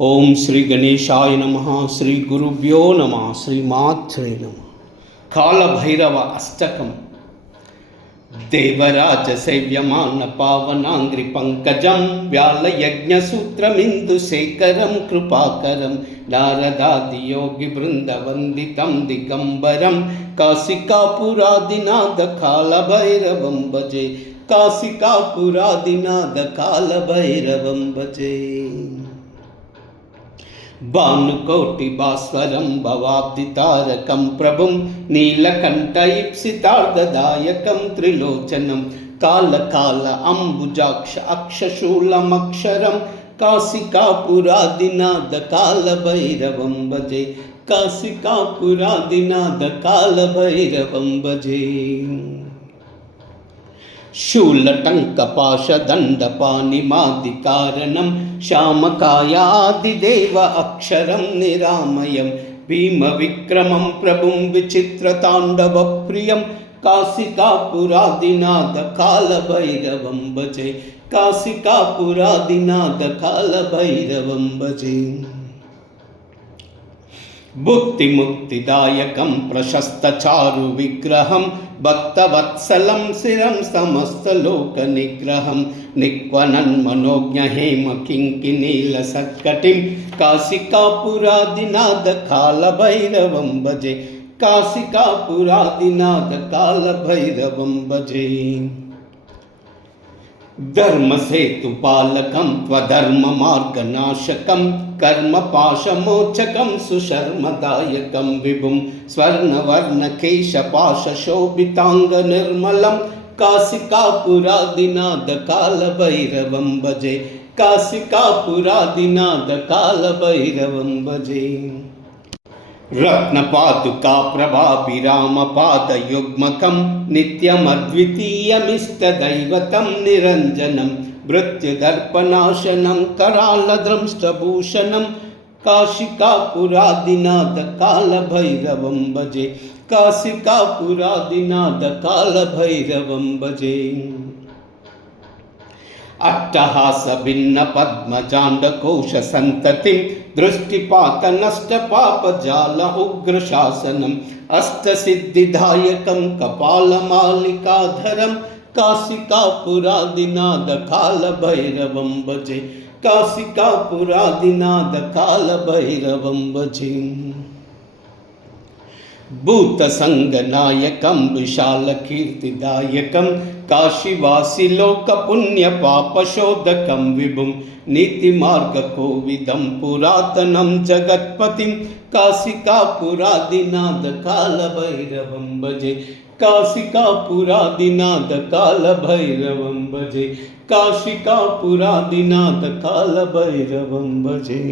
ఓం శ్రీ గణేశాయ నమః. శ్రీ గురుభ్యో నమః. శ్రీమాత్రే నమః. కాళభైరవ అష్టకం. దేవరాజ సేవ్యమాన పావనాంగ్రి పంకజం వ్యాళయజ్ఞసూత్రమిందు శేఖరం కృపాకరం నారదాది యోగి బృందవందితం దిగంబరం కాశికాపురాదినాథ కాళభైరవం భజే. కాశికాపురాదినాథ కాళభైరవం భజే. భానుకోటి భాస్వరం భవాబ్ది తారకం ప్రభుం నీలకంఠైప్సితార్ధదాయకం త్రిలోచనం కాళకాల అంబుజాక్ష అక్షశూలమక్షరం కాశికాపురాదినాథ కాళభైరవం భజే. కాశికాపురాదినాథ కాళభైరవం భజే. శూలటంకపాశదండపాణిమాదికారణం శ్యామకాయాదిదేవ అక్షరం నిరామయం భీమవిక్రమం ప్రభుం విచిత్రతాండవప్రియం కాశికాపురాదినాథ కాళభైరవం భజే. కాశికాపురాదినాథ కాళభైరవం భజే. భుక్తిముక్తిదాయకం ప్రశస్తచారు విగ్రహం భక్తవత్సలం శిరం సమస్తలోక నిగ్రహం నిక్వనన్మనోజ్ఞ హేమ కింకినీల సత్కటిం కాశికాపురాదినాథ కాళభైరవం భజే. కాశికాపురాదినాథ కాళభైరవం భజే. ధర్మసేతుపాలకం త్వధర్మ మార్గనాశకం కర్మపాశమోచకం సుశర్మదాయకం విభుం స్వర్ణవర్ణకేశపాశోభితాంగ నిర్మలం కాశికాపురాదినాథ కాళభైరవం భజే. కాశికాపురాదినాథ కాళభైరవం భజే. రత్నపాదుకా ప్రభాభిరామపాదయుగ్మకం నిత్యమద్వితీయమిష్టదైవతం నిరంజనం మృత్యుదర్పనాశనం కరాళద్రంష్టభూషణం కాశికాపురాదినాథ కాళభైరవం భజే. కాశికాపురాదినాథ కాళభైరవం భజే. అట్టహాస భిన్న పద్మజాండకోశ సంతతిం దృష్టిపాత నష్ట పాపజాల ఉగ్రశాసనం అష్టసిద్ధిదాయకం కపాలమాలికాధరం కాశికాపురాదినాథ కాళభైరవం భజే. కాశికాపురాదినాథ కాళభైరవం భజే. భూతసంగనాయకం విశాలకీర్తిదాయకం కాశీవాసిలోకపుణ్యపాపశోధకం విభుం నీతిమార్గకోవిదం పురాతనం జగత్పతిం కాశికాపురాదినాథ కాళభైరవం భజే. కాశికాపురాదినాథ కాళభైరవం భజే. కాశికాపురాదినాథ కాళభైరవం భజే.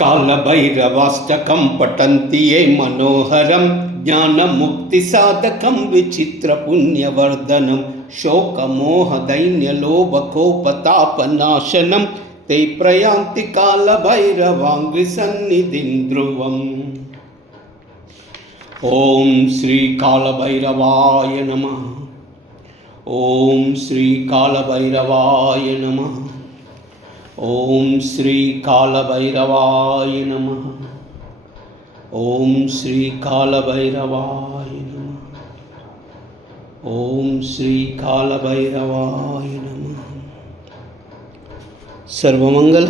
కాళభైరవాష్టకం పఠంతి ఏ మనోహరం జ్ఞానముక్తి సాధకం విచిత్ర పుణ్యవర్ధనం శోకమోహ దైన్యలోభకోపతాపనాశనం తే ప్రయాంతి కాళభైరవాంగ్రి సన్నిధిం ధ్రువం. ఓం శ్రీ కాళభైరవాయ నమః. ఓం శ్రీ కాళభైరవాయ నమః. ఓం శ్రీ కాళభైరవాయ నమః. ఓం శ్రీ కాళభైరవాయ నమః. ఓం శ్రీ కాళభైరవాయ నమః. సర్వమంగళ